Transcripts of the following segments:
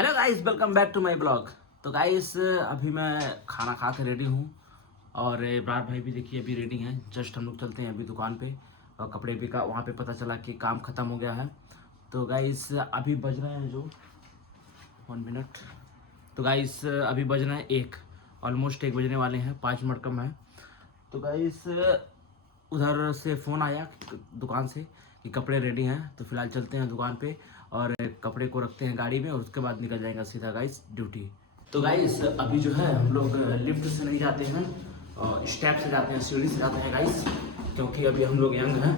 Hello guys, welcome back to my blog. तो guys अभी मैं खाना खा के रेडी हूँ और इब्रार भाई भी देखिए अभी रेडी हैं। जस्ट हम लोग चलते हैं अभी दुकान पे और कपड़े भी का वहाँ पे पता चला कि काम ख़त्म हो गया है। तो गाइस अभी बज रहे हैं जो 1 मिनट। तो गाइस अभी बज रहे हैं ऑलमोस्ट 1 बजने वाले हैं, 5 मिनट कम है। तो गाइस उधर से फ़ोन आया दुकान से कि कपड़े रेडी हैं, तो फिलहाल चलते हैं दुकान पे और कपड़े को रखते हैं गाड़ी में और उसके बाद निकल जाएगा सीधा गाइस ड्यूटी। तो गाइस अभी जो है हम लोग लिफ्ट से नहीं जाते हैं, स्टेप से जाते हैं, सीढ़ी से जाते हैं गाइस, क्योंकि अभी हम लोग यंग हैं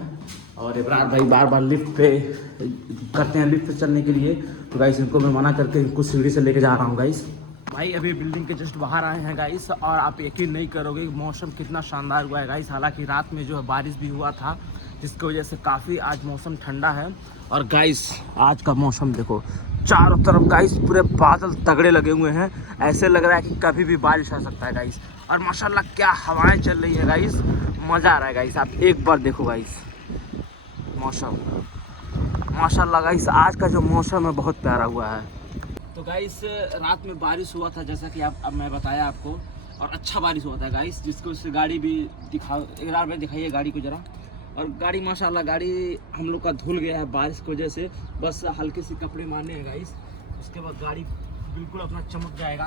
और इब्रार भाई बार बार लिफ्ट पे करते हैं लिफ्ट से चलने के लिए। तो गाइस इनको मैं मना करके इनको सीढ़ी से लेके जा रहा हूँ गाइस। भाई अभी बिल्डिंग के जस्ट बाहर आए हैं गाइस और आप यकीन नहीं करोगे मौसम कितना शानदार हुआ है गाइस। हालांकि रात में जो है बारिश भी हुआ था, जिसकी वजह से काफ़ी आज मौसम ठंडा है। और गाइस आज का मौसम देखो, चारों तरफ गाइस पूरे बादल तगड़े लगे हुए हैं, ऐसे लग रहा है कि कभी भी बारिश आ सकता है गाइस। और माशाल्लाह क्या हवाएं चल रही है गाइस, मज़ा आ रहा है गाइस। आप एक बार देखो गाइस मौसम, माशाल्लाह गाइस आज का जो मौसम है बहुत प्यारा हुआ है। तो गाइस रात में बारिश हुआ था जैसा कि अब मैं बताया आपको, और अच्छा बारिश हुआ था गाइस, जिसको उससे गाड़ी भी दिखाओ एक बार में दिखाइए गाड़ी को ज़रा। और गाड़ी माशाल्लाह गाड़ी हम लोग का धुल गया है बारिश की वजह से, बस हल्के से कपड़े मारने हैं गाइस, उसके बाद गाड़ी बिल्कुल अपना चमक जाएगा।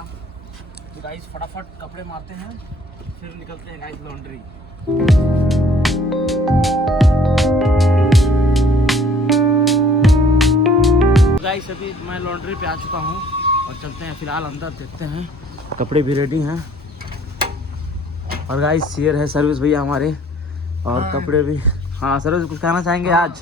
तो गाइस फटाफट कपड़े मारते हैं फिर निकलते हैं गाइस लॉन्ड्री। गाइस अभी मैं लॉन्ड्री पे आ चुका हूँ और चलते हैं फिलहाल अंदर, देखते हैं कपड़े भी रेडी हैं। और गाइस ये है सर्विस भैया हमारे, और कपड़े भी। हाँ सर्विस, कुछ कहना चाहेंगे? आज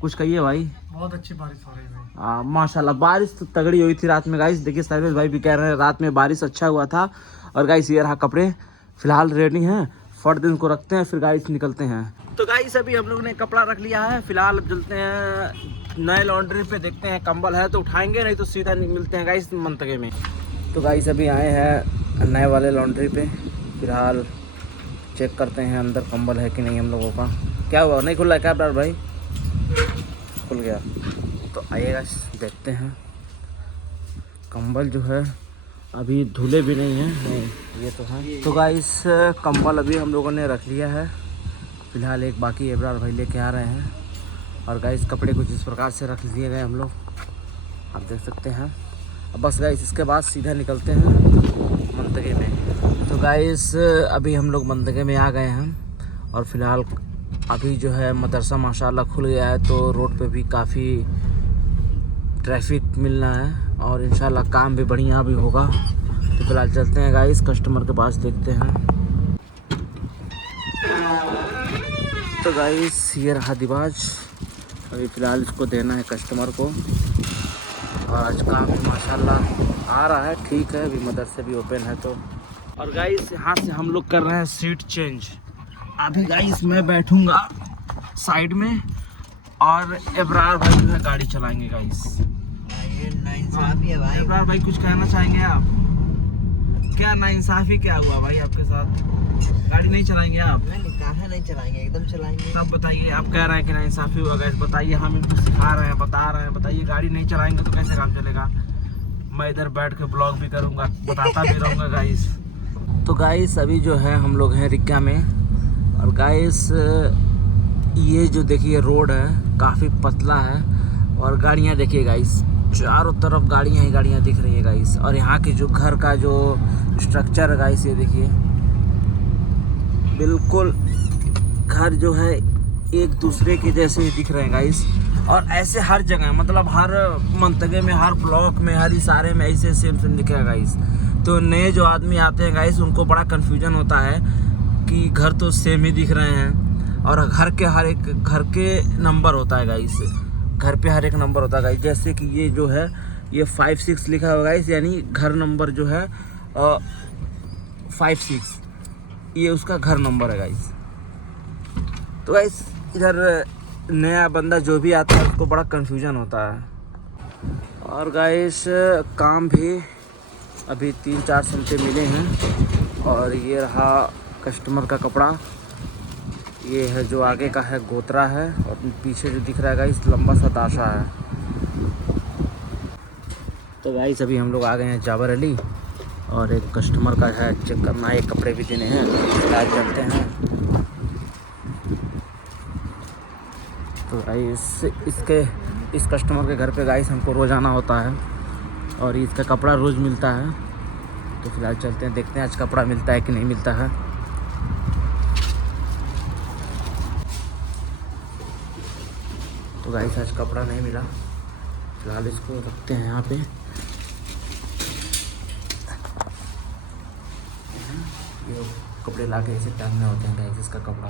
कुछ कहिए भाई। बहुत अच्छी बारिश हो रही है भाई। हाँ माशाल्लाह बारिश तो तगड़ी हुई थी रात में गाइस। देखिए सर्विस भाई भी कह रहे हैं रात में बारिश अच्छा हुआ था। और गाइस ये रहा कपड़े फिलहाल रेडी हैं, फट दिन को रखते हैं फिर गाइस निकलते हैं। तो गाइस अभी हम लोग ने कपड़ा रख लिया है, फिलहाल अब चलते हैं नए लॉन्ड्री पे, देखते हैं कंबल है तो उठाएंगे, नहीं तो सीधा मिलते हैं गाइस मंतगे में। तो गाइस अभी आए हैं नए वाले लॉन्ड्री पे, फिलहाल चेक करते हैं अंदर कंबल है कि नहीं हम लोगों का। क्या हुआ, नहीं खुल रहा है क्या इब्रार भाई? खुल गया। तो आइएगा देखते हैं। कंबल जो है अभी धुले भी नहीं हैं, नहीं ये तो है। तो गाइस कंबल अभी हम लोगों ने रख लिया है, फिलहाल एक बाकी इब्रार भाई लेके आ रहे हैं। और गाइस कपड़े कुछ इस प्रकार से रख दिए गए हम लोग, आप देख सकते हैं। अब बस गाइस इसके बाद सीधा निकलते हैं मंतगे में। तो गाइस अभी हम लोग मंतगे में आ गए हैं और फिलहाल अभी जो है मदरसा माशाल्लाह खुल गया है, तो रोड पे भी काफ़ी ट्रैफिक मिलना है और इंशाल्लाह काम भी बढ़िया भी होगा। तो फिलहाल चलते हैं गाइस कस्टमर के पास, देखते हैं। तो गाइस ये रहा दिबाज, अभी फ़िलहाल इसको देना है कस्टमर को। और आज काम माशाल्लाह आ रहा है, ठीक है, अभी मदरसे भी ओपन है तो। और गाइस यहाँ से हम लोग कर रहे हैं सीट चेंज। अभी गाइस मैं बैठूंगा साइड में और इब्रार भाई जो है गाड़ी चलाएंगे गाइस। इब्रार भाई कुछ कहना चाहेंगे आप? क्या नाइंसाफ़ी क्या हुआ भाई आपके साथ? गाड़ी नहीं चलाएंगे आप? कहाँ नहीं चलाएंगे, एकदम चलाएंगे। तब बताइए, आप कह रहे हैं कि नाइंसाफ़ी हुआ गाइस, बताइए, हम इनको सिखा रहे हैं, बता रहे हैं, बताइए गाड़ी नहीं चलाएंगे तो कैसे काम चलेगा? मैं इधर बैठ के ब्लॉग भी करूँगा, बताता भी रहूँगा गाइस। तो गाइस अभी जो है हम लोग हैं रिक्का में, और गाइस ये जो देखिए रोड है काफ़ी पतला है और गाड़ियाँ देखिए गाइस, चारों तरफ गाड़ियाँ ही गाड़ियाँ दिख रही है गाइस। और यहाँ के जो घर का जो स्ट्रक्चर है गाइस, ये देखिए बिल्कुल घर जो है एक दूसरे के जैसे ही दिख रहे हैं गाइस। और ऐसे हर जगह, मतलब हर मंतगे में, हर ब्लॉक में, हर इशारे में ऐसे सेम दिखेगा गाइस। तो नए जो आदमी आते हैं गाइस उनको बड़ा कन्फ्यूजन होता है कि घर तो सेम ही दिख रहे हैं, और घर के हर एक घर के नंबर होता है गाइस, घर पे हर एक नंबर होता है गाइस। जैसे कि ये जो है ये 56 लिखा हुआ गाइस, यानी घर नंबर जो है 56, ये उसका घर नंबर है गाइस। तो गाइस इधर नया बंदा जो भी आता है उसको बड़ा कन्फ्यूजन होता है। और गाइस काम भी अभी 3-4 समते मिले हैं। और ये रहा कस्टमर का कपड़ा, ये है जो आगे का है गोतरा है, और पीछे जो दिख रहा है गाइस लंबा सा दाशा है। तो गाइस अभी हम लोग आ गए हैं जाबर अली और एक कस्टमर का है चेक करना है, कपड़े भी देने हैं, आज चलते हैं। तो गाइस इस कस्टमर के घर पे गाइस हमको रोज़ आना होता है और इसका कपड़ा रोज़ मिलता है। तो फिलहाल चलते हैं, देखते हैं आज कपड़ा मिलता है कि नहीं मिलता है। तो गाइस आज कपड़ा नहीं मिला, फिलहाल इसको रखते हैं यहाँ पे। ये कपड़े लाके ऐसे टांगने होते हैं गाइस इसका कपड़ा।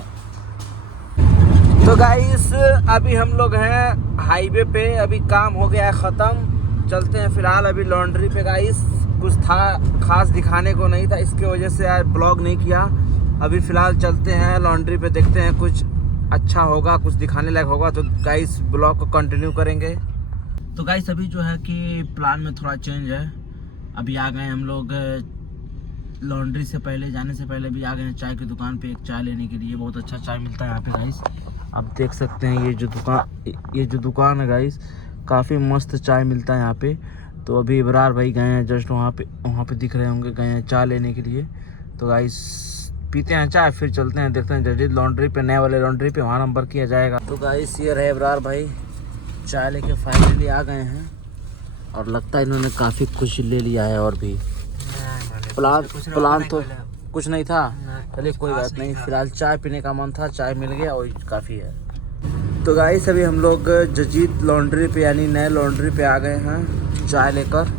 तो गाइस अभी हम लोग हैं हाईवे पे, अभी काम हो गया है ख़त्म, चलते हैं फिलहाल अभी लॉन्ड्री पे। गाइस कुछ था खास दिखाने को नहीं था, इसके वजह से आज ब्लॉग नहीं किया। अभी फ़िलहाल चलते हैं लॉन्ड्री पे, देखते हैं कुछ अच्छा होगा, कुछ दिखाने लायक होगा तो गाइस ब्लॉग को कंटिन्यू करेंगे। तो गाइस अभी जो है कि प्लान में थोड़ा चेंज है। अभी आ गए हम लोग लॉन्ड्री से पहले, जाने से पहले भी आ गए हैं चाय की दुकान पे एक चाय लेने के लिए। बहुत अच्छा चाय मिलता है यहाँ पे गाइस, आप देख सकते हैं। ये जो दुकान है गाइस, काफ़ी मस्त चाय मिलता है यहाँ पे। तो अभी इब्रार भाई गए हैं जस्ट वहाँ पे दिख रहे होंगे, गए हैं चाय लेने के लिए। तो गाइस पीते हैं चाय, फिर चलते हैं, देखते हैं जल्दी लॉन्ड्री पे, नए वाले लॉन्ड्री पे वहाँ नंबर किया जाएगा। तो गाइस ये रहे इब्रार भाई, चाय लेके फाइनली आ गए हैं और लगता है इन्होंने काफ़ी कुछ ले लिया है। और भी प्लान तो कुछ नहीं था, चलिए कोई बात नहीं। फिलहाल चाय पीने का मन था, चाय मिल गया और काफ़ी है। तो गाइस अभी हम लोग जजीत लॉन्ड्री पे यानी नए लॉन्ड्री पे आ गए हैं चाय लेकर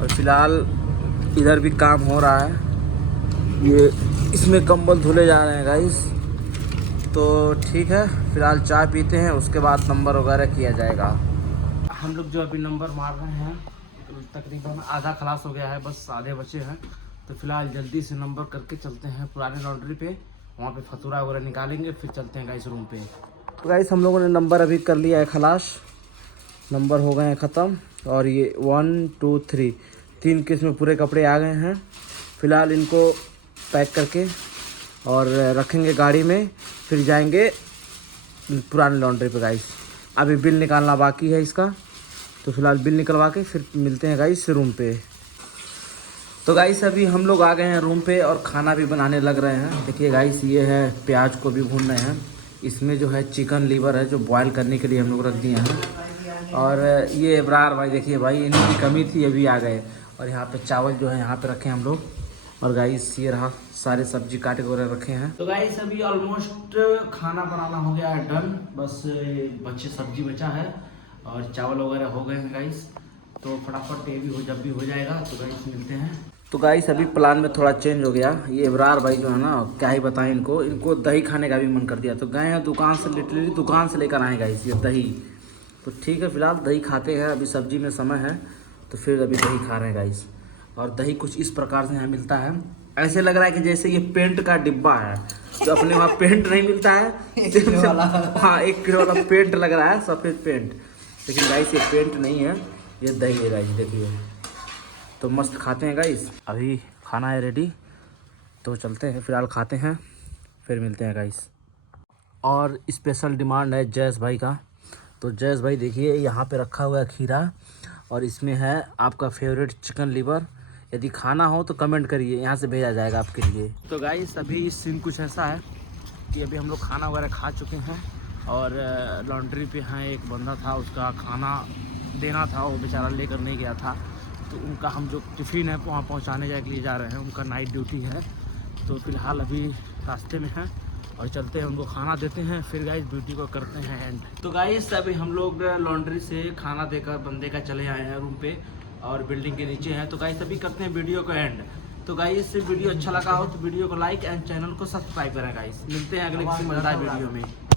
और फिलहाल इधर भी काम हो रहा है। ये इसमें कंबल धुले जा रहे हैं गाइस। तो ठीक है, फिलहाल चाय पीते हैं, उसके बाद नंबर वगैरह किया जाएगा। हम लोग जो अभी नंबर मार रहे हैं तकरीबन आधा खलास हो गया है, बस आधे बचे हैं। तो फिलहाल जल्दी से नंबर करके चलते हैं पुराने लॉन्ड्री पे, वहाँ पे फतूरा वगैरह निकालेंगे, फिर चलते हैं गाइस रूम पे। तो गाइस हम लोगों ने नंबर अभी कर लिया है खलास, नंबर हो गए हैं ख़त्म। और ये 1 2 3 केस में पूरे कपड़े आ गए हैं। फिलहाल इनको पैक करके और रखेंगे गाड़ी में, फिर जाएंगे पुराने लॉन्ड्री पे गाइस। अभी बिल निकालना बाकी है इसका, तो फिलहाल बिल निकलवा के फिर मिलते हैं गाइस रूम पे। तो गाइस अभी हम लोग आ गए हैं रूम पे और खाना भी बनाने लग रहे हैं। देखिए गाइस ये है, प्याज को भी भून रहे हैं। इसमें जो है चिकन लीवर है जो बॉयल करने के लिए हम लोग रख दिए हैं। और ये इब्रार भाई, देखिए भाई इनकी कमी थी, अभी आ गए। और यहाँ पे चावल जो है यहाँ पे रखे हम लोग। और गाइस ये रहा, सारे सब्जी काटे वगैरह रखे हैं। तो गाइस अभी ऑलमोस्ट खाना बनाना हो गया है डन, बस बच्चे सब्जी बचा है और चावल वगैरह हो गए हैं गाइस। तो फटाफट ये भी जब भी हो जाएगा तो गाइस मिलते हैं। तो गाइस अभी प्लान में थोड़ा चेंज हो गया। ये इब्रार भाई जो है ना, क्या ही बताएं इनको दही खाने का भी मन कर दिया। तो गए हैं दुकान से, लिटरली दुकान से लेकर आए गाइस ये दही। तो ठीक है, फिलहाल दही खाते हैं, अभी सब्जी में समय है तो फिर अभी दही खा रहे हैं गाइस। और दही कुछ इस प्रकार से यहाँ मिलता है, ऐसे लग रहा है कि जैसे ये पेंट का डिब्बा है। तो अपने वहाँ पेंट नहीं मिलता है, हाँ 1 किलो वाला पेंट लग रहा है, सफ़ेद पेंट। लेकिन गाइस ये पेंट नहीं है, ये दही है गाइस, देखिए। तो मस्त खाते हैं गाइस। अभी खाना है रेडी, तो चलते हैं फिलहाल खाते हैं, फिर मिलते हैं गाइस। और स्पेशल डिमांड है जयेश भाई का। तो जयेश भाई देखिए यहाँ पे रखा हुआ है खीरा और इसमें है आपका फेवरेट चिकन लीवर। यदि खाना हो तो कमेंट करिए, यहाँ से भेजा जाएगा आपके लिए। तो गाइस अभी सीन कुछ ऐसा है कि अभी हम लोग खाना वगैरह खा चुके हैं और लॉन्ड्री पे यहाँ एक बंदा था, उसका खाना देना था, वो बेचारा लेकर नहीं गया था। तो उनका हम जो टिफ़िन है वहाँ पहुँचाने के लिए जा रहे हैं, उनका नाइट ड्यूटी है। तो फिलहाल अभी रास्ते में हैं और चलते हैं, उनको खाना देते हैं, फिर गाइस ड्यूटी को करते हैं एंड। तो गाइस अभी हम लोग लॉन्ड्री से खाना देकर बंदे का चले आए हैं रूम पे और बिल्डिंग के नीचे हैं। तो गाइस अभी करते हैं वीडियो को एंड। तो गाइस वीडियो अच्छा लगा हो तो वीडियो को लाइक एंड चैनल को सब्सक्राइब करें गाइस। मिलते हैं अगले किसी मजेदार वीडियो में।